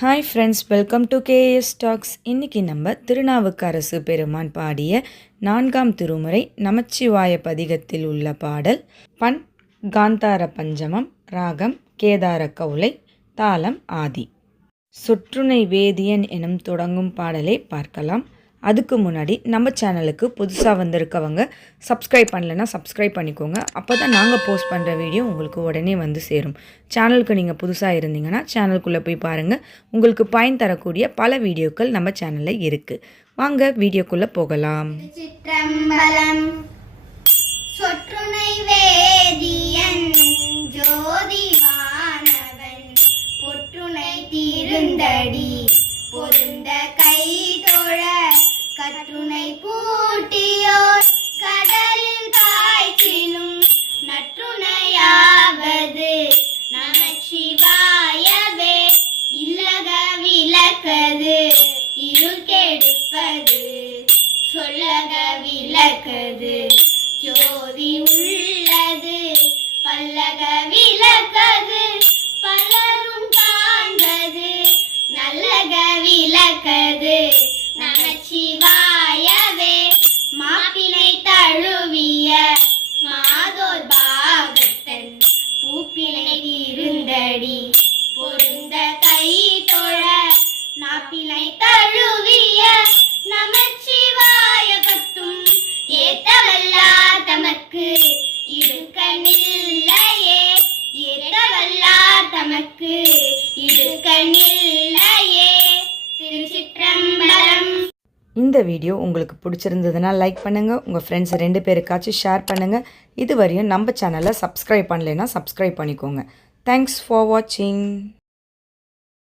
Hi friends, welcome to KS talks. இன்றைக்கி நம்ம திருநாவுக்கரசு பெருமான் பாடிய 4ஆம் திருமுறை நமச்சிவாய பதிகத்தில் உள்ள பாடல். பண் காந்தார பஞ்சமம், ராகம் கேதார கௌளை, தாளம் ஆதி. சொற்றுணை வேதியன் எனும் தொடங்கும் பாடலை பார்க்கலாம். அதுக்கு முன்னாடி நம்ம சேனலுக்கு புதுசாக வந்திருக்கவங்க சப்ஸ்கிரைப் பண்ணலைன்னா சப்ஸ்கிரைப் பண்ணிக்கோங்க. அப்போ தான் நாங்கள் போஸ்ட் பண்ணுற வீடியோ உங்களுக்கு உடனே வந்து சேரும். சேனலுக்கு நீங்கள் புதுசாக இருந்தீங்கன்னா சேனலுக்குள்ளே போய் பாருங்கள். உங்களுக்கு பயன் தரக்கூடிய பல வீடியோக்கள் நம்ம சேனலில் இருக்குது. வாங்க வீடியோக்குள்ளே போகலாம். சொற்றுணை வேதியன் ஜோதிவானவன் பொற்றுணை தீருந்தடி பொருந்த கை தோழ கற்றுணை பூட்டியோர் கடலில் காய்ச்சினும் நற்றுணையாவது நமச்சிவாயவே. இல்லக விளக்கது இருள் கெடுப்பது சொல்லக விளக்கது ஜோதி உள்ளது பல்லக விளக்கது பலரும் காண்பது நல்லக விளக்கது நமச்சிவாயவே. மாப்பினை தழுவிய மாதோர் பாகத்தன் பூப்பினை இருந்தடி பொருந்த கை தொழ நாப்பினை தழுவிய நமச்சிவாய பத்தும் ஏத்தவல்லார் தமக்கு இடுக்கண்ணில்லையே. ஏத்தவல்லார் தமக்கு இடுக்கண்ணில்லையே. திருச்சிற்றம்பலம். இந்த வீடியோ உங்களுக்கு பிடிச்சிருந்ததுன்னா லைக் பண்ணுங்கள். உங்கள் ஃப்ரெண்ட்ஸ் 2 பேருக்காச்சும் ஷேர் பண்ணுங்கள். இதுவரையும் நம்ம சேனலை சப்ஸ்கிரைப் பண்ணலைன்னா சப்ஸ்கிரைப் பண்ணிக்கோங்க. தேங்க்ஸ் ஃபார் வாட்சிங்.